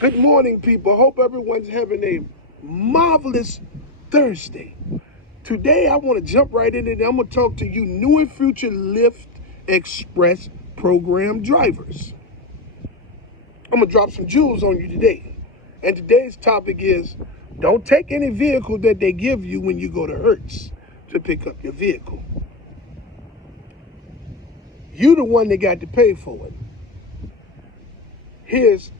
Good morning, people. Hope everyone's having a marvelous Thursday. Today, I want to jump right in and I'm going to talk to you new and future Lyft Express program drivers. I'm going to drop some jewels on you today. And today's topic is, don't take any vehicle that they give you when you go to Hertz to pick up your vehicle. You the one that got to pay for it. Here's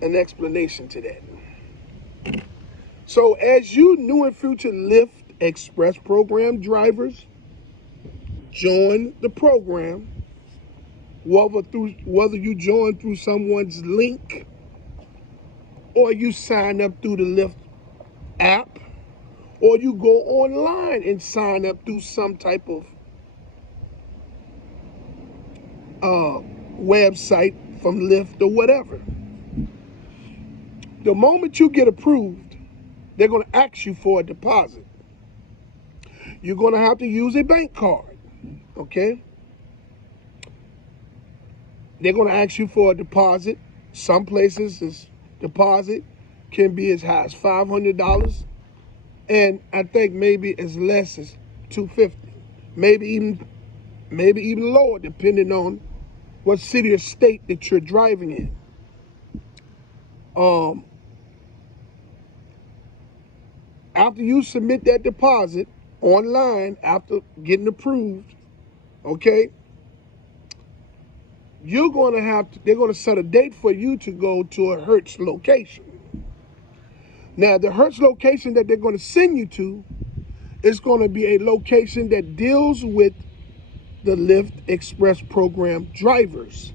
an explanation to that. So as you new and future Lyft Express program drivers join the program, whether you join through someone's link or you sign up through the Lyft app or you go online and sign up through some type of website from Lyft or whatever. The moment you get approved, they're going to ask you for a deposit. You're going to have to use a bank card, okay? They're going to ask you for a deposit. Some places, this deposit can be as high as $500, and I think maybe as less as $250. Maybe even lower, depending on what city or state that you're driving in. After you submit that deposit online, after getting approved, okay, they're going to set a date for you to go to a Hertz location. Now, the Hertz location that they're going to send you to is going to be a location that deals with the Lyft Express program drivers.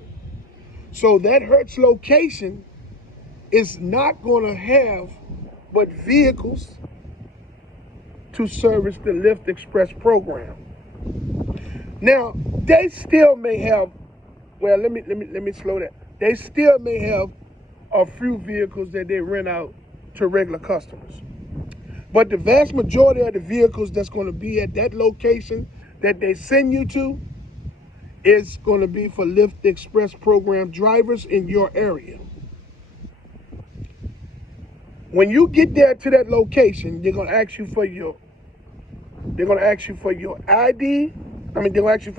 So that Hertz location is not going to have but vehicles to service the Lyft Express program. Now, they still may have, well, let me slow that. They still may have a few vehicles that they rent out to regular customers. But the vast majority of the vehicles that's going to be at that location that they send you to is going to be for Lyft Express program drivers in your area. When you get there to that location, they're going to ask you for your ID. They're going to ask you for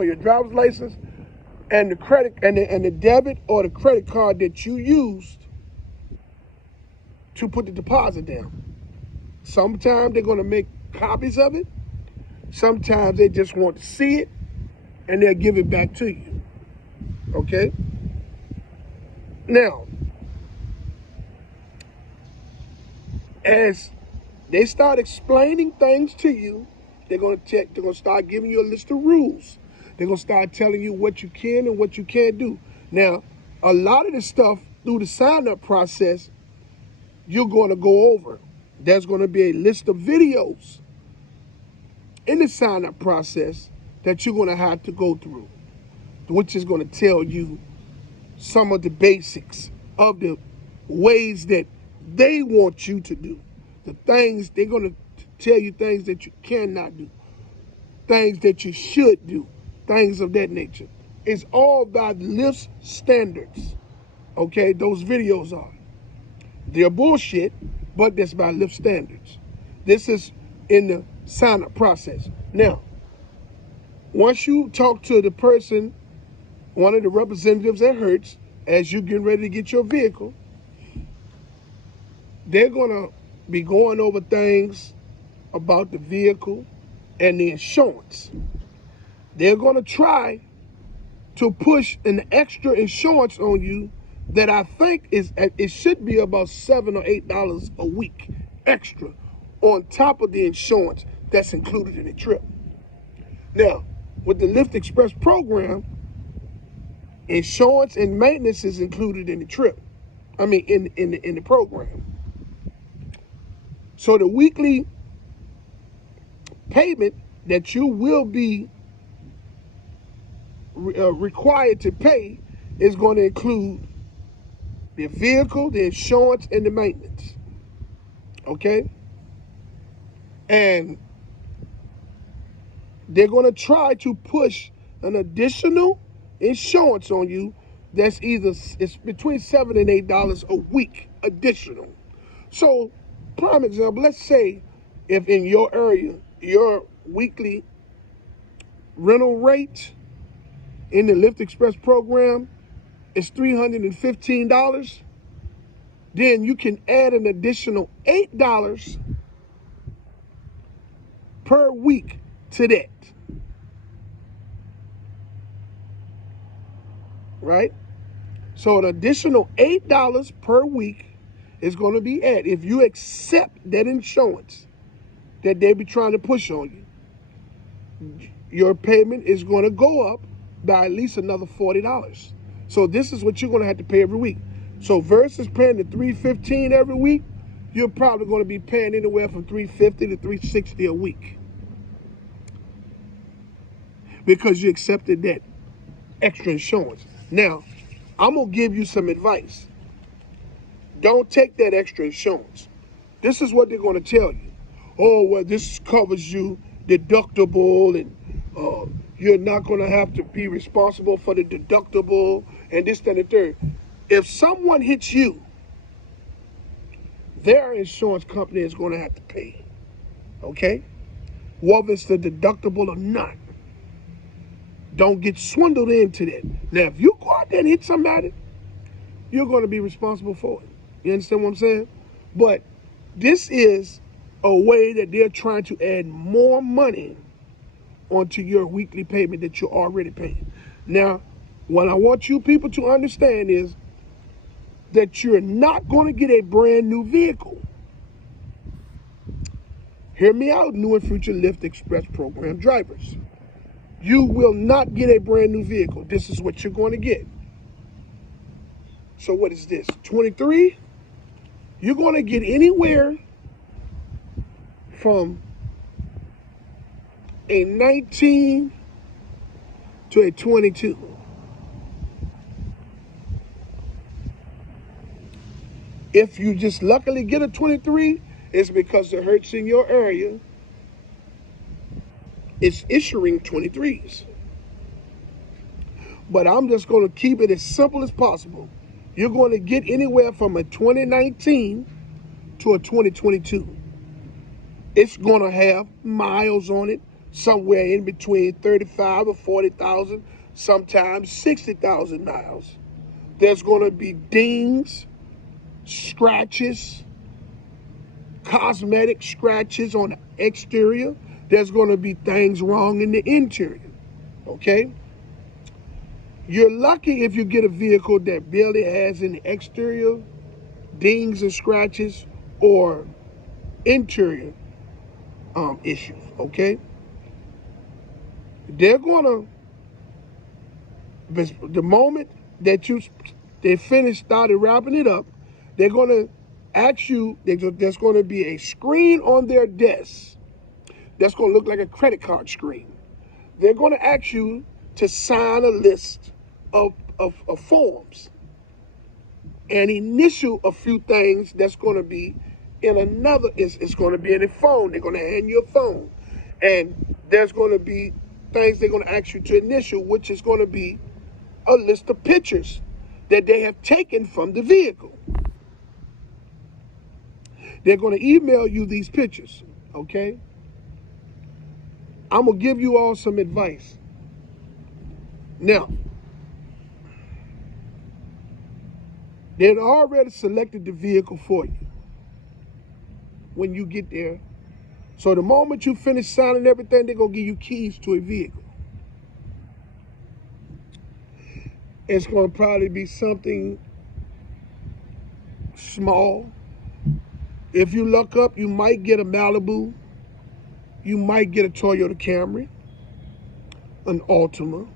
your driver's license and the credit and the debit or the credit card that you used to put the deposit down. Sometimes they're going to make copies of it. Sometimes they just want to see it and they'll give it back to you. Okay? Now, as they start explaining things to you, they're going to start giving you a list of rules. They're going to start telling you what you can and what you can't do. Now, a lot of this stuff through the sign-up process, you're going to go over. There's going to be a list of videos in the sign-up process that you're going to have to go through, which is going to tell you some of the basics of the ways that they want you to do. The things, they're going to tell you things that you cannot do, things that you should do, things of that nature. It's all by Lyft's standards, okay? Those videos are. They're bullshit, but that's by Lyft standards. This is in the sign-up process. Now, once you talk to the person, one of the representatives at Hertz, as you're getting ready to get your vehicle, they're going to be going over things about the vehicle and the insurance. They're going to try to push an extra insurance on you that I think it should be about $7 or $8 a week extra on top of the insurance that's included in the trip. Now, with the Lyft Express program, insurance and maintenance is included in the trip. I mean, in the program. So the weekly payment that you will be required to pay is going to include the vehicle, the insurance, and the maintenance. Okay? And they're going to try to push an additional insurance on you That's it's between $7 and $8 a week additional. So, prime example, let's say if in your area, your weekly rental rate in the Lyft Express program is $315, then you can add an additional $8 per week to that, right? So an additional $8 per week is going to be added. If you accept that insurance that they be trying to push on you, your payment is going to go up by at least another $40. So this is what you're going to have to pay every week. So versus paying the $315 every week, you're probably going to be paying anywhere from $350 to $360 a week, because you accepted that extra insurance. Now, I'm going to give you some advice. Don't take that extra insurance. This is what they're going to tell you. Oh, well, this covers you deductible, and you're not going to have to be responsible for the deductible, and this, that, and the third. If someone hits you, their insurance company is going to have to pay, okay? Whether it's the deductible or not. Don't get swindled into that. Now, if you go out there and hit somebody, you're going to be responsible for it. You understand what I'm saying? But this is a way that they're trying to add more money onto your weekly payment that you're already paying. Now, what I want you people to understand is that you're not going to get a brand new vehicle. Hear me out, new and future Lyft Express program drivers. You will not get a brand new vehicle. This is what you're going to get. So what is this? 23? You're going to get anywhere from a 19 to a 22. If you just luckily get a 23, it's because the Hertz in your area is issuing 23s. But I'm just going to keep it as simple as possible. You're going to get anywhere from a 2019 to a 2022. It's going to have miles on it, somewhere in between 35 or 40,000, sometimes 60,000 miles. There's going to be dings, scratches, cosmetic scratches on the exterior. There's going to be things wrong in the interior, okay? You're lucky if you get a vehicle that barely has any exterior dings and scratches or interior issues, okay? They're going to, the moment that they started wrapping it up, they're going to ask you, there's going to be a screen on their desk that's going to look like a credit card screen. They're going to ask you to sign a list of forms and initial a few things that's going to be in another, it's going to be in a phone. They're going to hand you a phone. And there's going to be things they're going to ask you to initial, which is going to be a list of pictures that they have taken from the vehicle. They're going to email you these pictures, okay? I'm going to give you all some advice. Now, they've already selected the vehicle for you when you get there. So the moment you finish signing everything, they're going to give you keys to a vehicle. It's going to probably be something small. If you look up, you might get a Malibu. You might get a Toyota Camry, an Altima,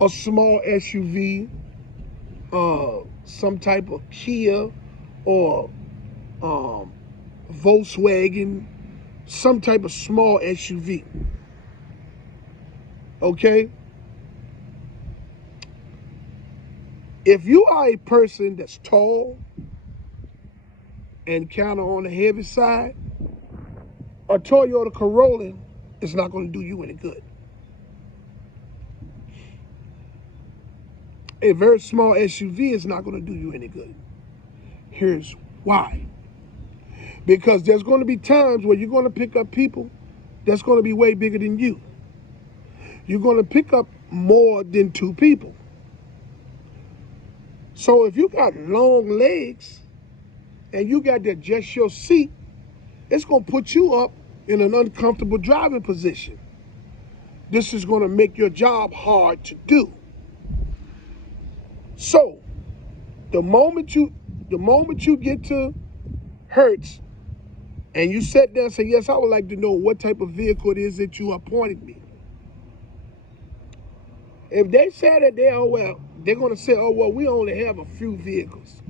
a small SUV, some type of Kia or Volkswagen, some type of small SUV. Okay? If you are a person that's tall and kind of on the heavy side, a Toyota Corolla is not going to do you any good. a very small SUV is not going to do you any good. Here's why. Because there's going to be times where you're going to pick up people that's going to be way bigger than you. You're going to pick up more than 2 people. So if you got long legs and you got to adjust your seat, it's going to put you up in an uncomfortable driving position. This is going to make your job hard to do. So the moment you get to Hertz and you sit there and say, yes, I would like to know what type of vehicle it is that you are pointing me. If they say that they're going to say, oh, well, we only have a few vehicles.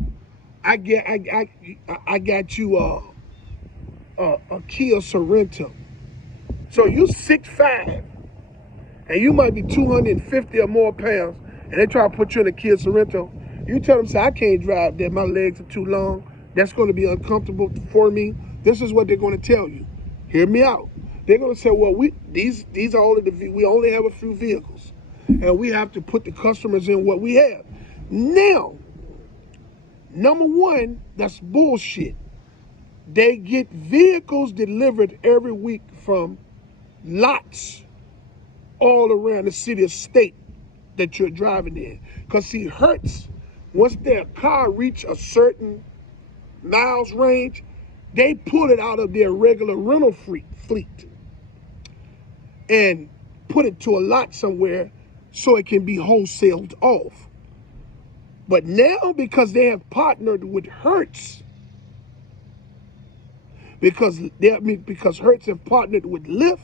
I got you a Kia Sorento. So you 6'5", and you might be 250 or more pounds, and they try to put you in a Kia Sorento. You tell them, say, I can't drive that. My legs are too long. That's going to be uncomfortable for me. This is what they're going to tell you. Hear me out. They're going to say, well, these are we only have a few vehicles, and we have to put the customers in what we have. Now, number one, that's bullshit. They get vehicles delivered every week from lots all around the city or state that you're driving in. Because see, Hertz, once their car reach a certain miles range, they pull it out of their regular rental fleet and put it to a lot somewhere so it can be wholesaled off. But now, because they have partnered with Hertz, because Hertz have partnered with Lyft,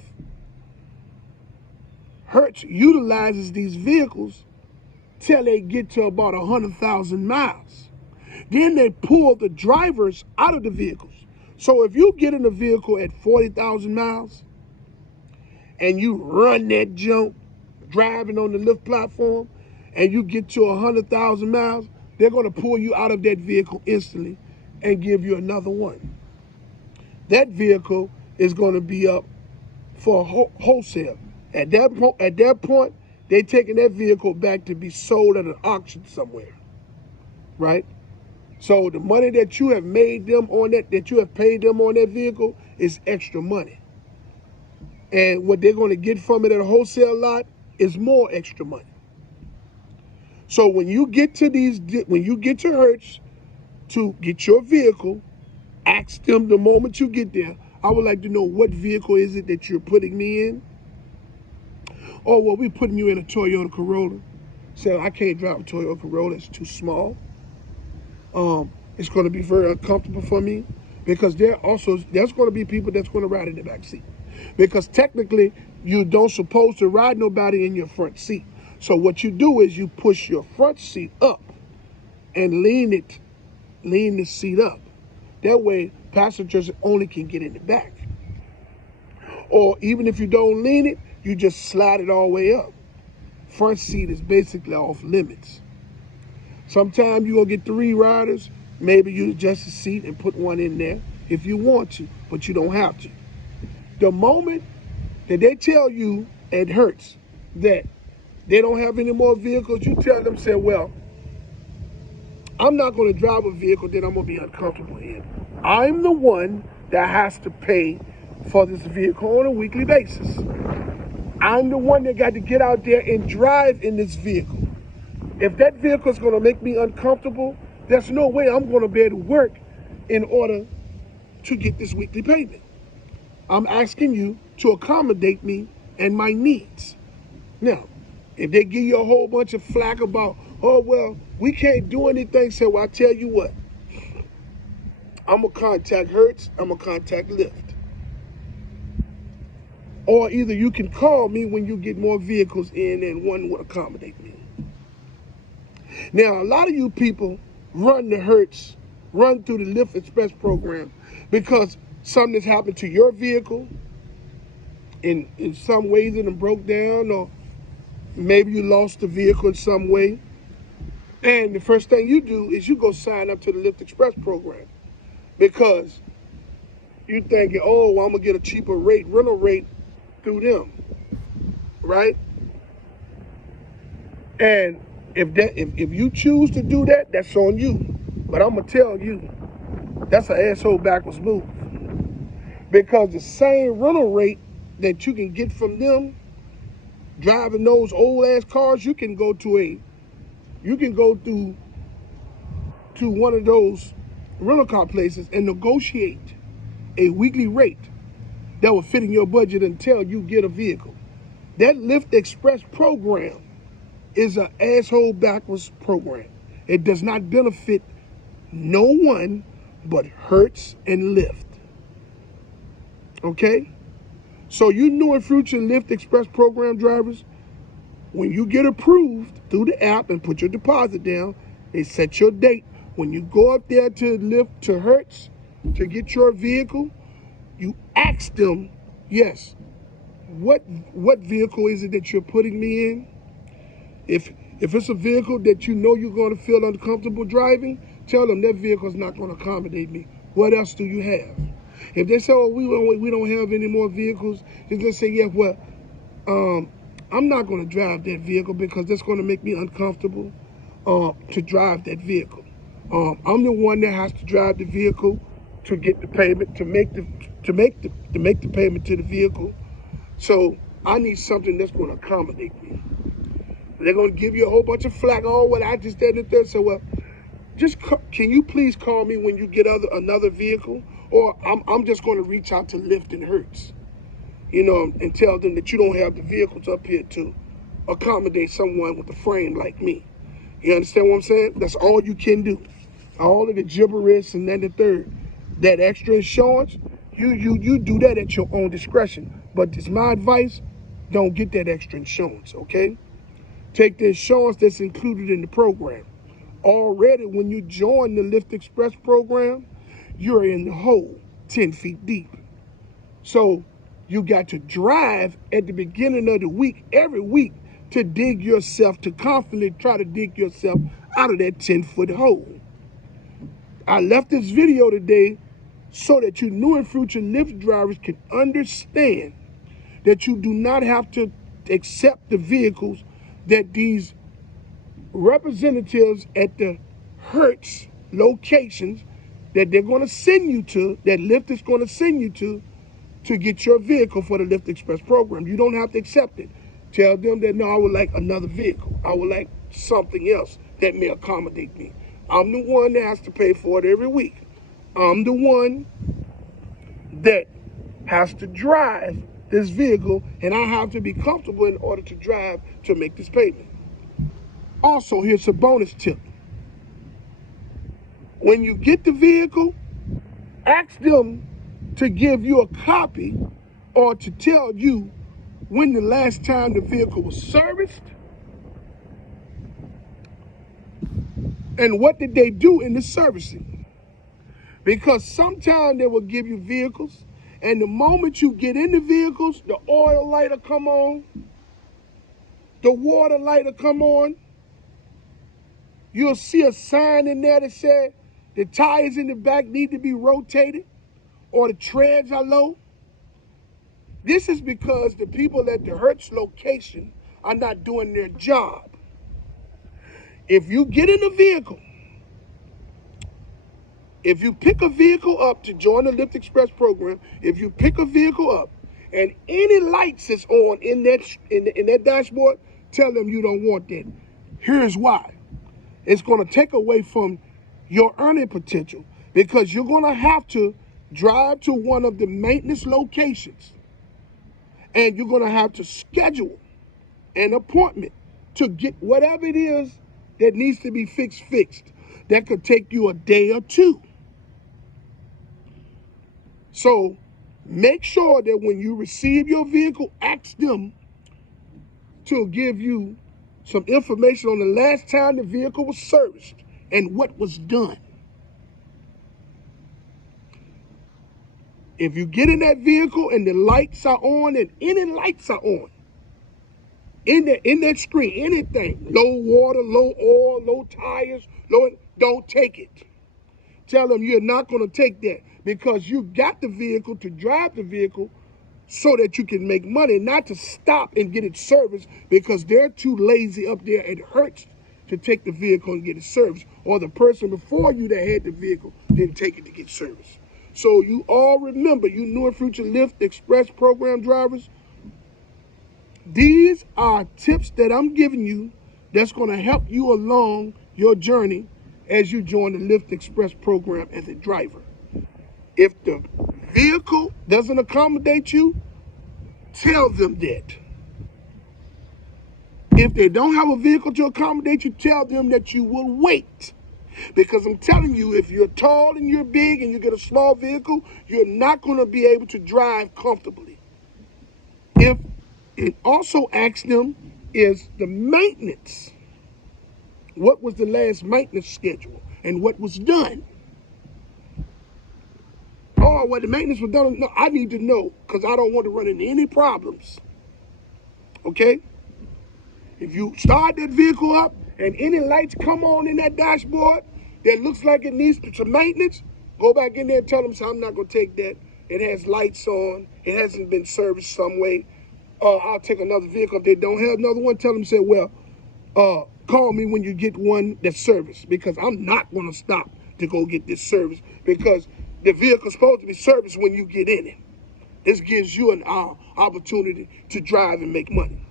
Hertz utilizes these vehicles till they get to about 100,000 miles. Then they pull the drivers out of the vehicles. So if you get in a vehicle at 40,000 miles and you run that jump driving on the Lyft platform and you get to 100,000 miles, they're going to pull you out of that vehicle instantly and give you another one. That vehicle is going to be up for wholesale. At that point, they're taking that vehicle back to be sold at an auction somewhere, right? So the money that you have made them on that you have paid them on that vehicle is extra money. And what they're going to get from it at a wholesale lot is more extra money. So when you get to Hertz to get your vehicle, ask them the moment you get there, I would like to know what vehicle is it that you're putting me in? Oh, well, we're putting you in a Toyota Corolla. So I can't drive a Toyota Corolla, it's too small. It's going to be very uncomfortable for me because there's going to be people that's going to ride in the back seat. Because technically, you don't supposed to ride nobody in your front seat. So what you do is you push your front seat up and lean the seat up. That way, passengers only can get in the back. Or even if you don't lean it, you just slide it all the way up. Front seat is basically off limits. Sometimes you're going to get 3 riders. Maybe you adjust the seat and put one in there if you want to, but you don't have to. The moment that they tell you at Hertz that they don't have any more vehicles, you tell them, say, well, I'm not going to drive a vehicle that I'm going to be uncomfortable in. I'm the one that has to pay for this vehicle on a weekly basis. I'm the one that got to get out there and drive in this vehicle. If that vehicle is going to make me uncomfortable, there's no way I'm going to be able to work in order to get this weekly payment. I'm asking you to accommodate me and my needs. Now, if they give you a whole bunch of flack about, oh, well, we can't do anything, so I tell you what, I'm going to contact Hertz, I'm going to contact Lyft. Or either you can call me when you get more vehicles in and one will accommodate me. Now, a lot of you people run the Hertz, run through the Lyft Express program because something has happened to your vehicle. In some ways it broke down, or maybe you lost the vehicle in some way. And the first thing you do is you go sign up to the Lyft Express program because you thinking, oh, well, I'm going to get a cheaper rental rate through them, right? And If you choose to do that, that's on you. But I'm gonna tell you, that's an asshole backwards move. Because the same rental rate that you can get from them driving those old ass cars, you can go to one of those rental car places and negotiate a weekly rate that will fit in your budget until you get a vehicle. That Lyft Express program is an asshole backwards program. It does not benefit no one but Hertz and Lyft. Okay? So you new and future Lyft Express program drivers, when you get approved through the app and put your deposit down, they set your date. When you go up there to Lyft, to Hertz, to get your vehicle, you ask them, yes, what vehicle is it that you're putting me in? If it's a vehicle that you know you're going to feel uncomfortable driving, tell them that vehicle is not going to accommodate me. What else do you have? If they say, oh, we don't have any more vehicles, then just say, yeah, well, I'm not going to drive that vehicle because that's going to make me uncomfortable to drive that vehicle. I'm the one that has to drive the vehicle to get the payment, to make the payment to the vehicle. So I need something that's going to accommodate me. They're going to give you a whole bunch of flack. Oh, well, I just did it there. So, well, can you please call me when you get another vehicle? Or I'm just going to reach out to Lyft and Hertz, and tell them that you don't have the vehicles up here to accommodate someone with a frame like me. You understand what I'm saying? That's all you can do. All of the gibberish and then the third. That extra insurance, you do that at your own discretion. But it's my advice, don't get that extra insurance, okay? Take the insurance that's included in the program. Already, when you join the Lyft Express program, you're in the hole 10 feet deep. So you got to drive at the beginning of the week, every week, to confidently try to dig yourself out of that 10-foot hole. I left this video today so that you new and future Lyft drivers can understand that you do not have to accept the vehicles that these representatives at the Hertz locations that they're going to send you to, that Lyft is going to send you to get your vehicle for the Lyft Express program. You don't have to accept it. Tell them that, no, I would like another vehicle. I would like something else that may accommodate me. I'm the one that has to pay for it every week. I'm the one that has to drive this vehicle, and I have to be comfortable in order to drive to make this payment. Also, here's a bonus tip. When you get the vehicle, ask them to give you a copy or to tell you when the last time the vehicle was serviced and what did they do in the servicing. Because sometimes they will give you vehicles, and the moment you get in the vehicles, the oil light will come on, the water light will come on. You'll see a sign in there that said the tires in the back need to be rotated or the treads are low. This is because the people at the Hertz location are not doing their job. If you get in a vehicle, if you pick a vehicle up to join the Lyft Express program, if you pick a vehicle up and any lights is on in that dashboard, tell them you don't want that. Here's why. It's going to take away from your earning potential because you're going to have to drive to one of the maintenance locations and you're going to have to schedule an appointment to get whatever it is that needs to be fixed. That could take you a day or two. So make sure that when you receive your vehicle, ask them to give you some information on the last time the vehicle was serviced and what was done. If you get in that vehicle and the lights are on and any lights are on, in that screen, anything, low water, low oil, low tires, don't take it. Tell them you're not going to take that because you got the vehicle to drive the vehicle so that you can make money, not to stop and get it serviced because they're too lazy up there at Hertz to take the vehicle and get it serviced, or the person before you that had the vehicle didn't take it to get serviced. So you all remember, you new and future Lyft Express program drivers, these are tips that I'm giving you that's going to help you along your journey as you join the Lyft Express program as a driver. If the vehicle doesn't accommodate you, tell them that. If they don't have a vehicle to accommodate you, tell them that you will wait. Because I'm telling you, if you're tall and you're big and you get a small vehicle, you're not going to be able to drive comfortably. If it also asks them, is the maintenance, what was the last maintenance schedule and what was done? Oh, well, the maintenance was done. No, I need to know because I don't want to run into any problems. Okay? If you start that vehicle up and any lights come on in that dashboard that looks like it needs some maintenance, go back in there and tell them, so I'm not going to take that. It has lights on. It hasn't been serviced some way. I'll take another vehicle. If they don't have another one, tell them, say, well, call me when you get one that's serviced, because I'm not going to stop to go get this service, because the vehicle's supposed to be serviced when you get in it. This gives you an opportunity to drive and make money.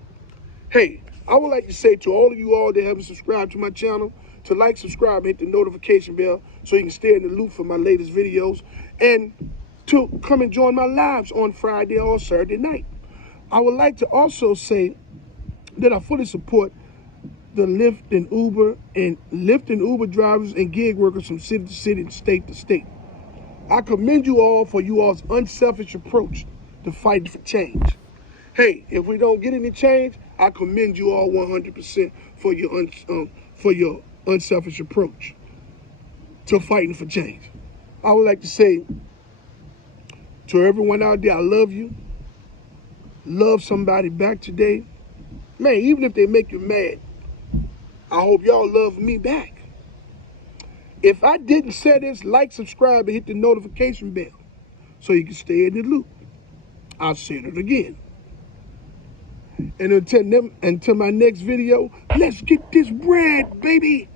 Hey, I would like to say to all of you all that haven't subscribed to my channel, to like, subscribe, and hit the notification bell so you can stay in the loop for my latest videos, and to come and join my lives on Friday or Saturday night. I would like to also say that I fully support the Lyft and Uber drivers and gig workers from city to city and state to state. I commend you all for you all's unselfish approach to fighting for change. Hey, if we don't get any change, I commend you all 100% for your unselfish approach to fighting for change. I would like to say to everyone out there, I love you. Love somebody back today. Man, even if they make you mad, I hope y'all love me back. If I didn't say this, like, subscribe, and hit the notification bell so you can stay in the loop. I'll say it again. And until my next video, let's get this bread, baby.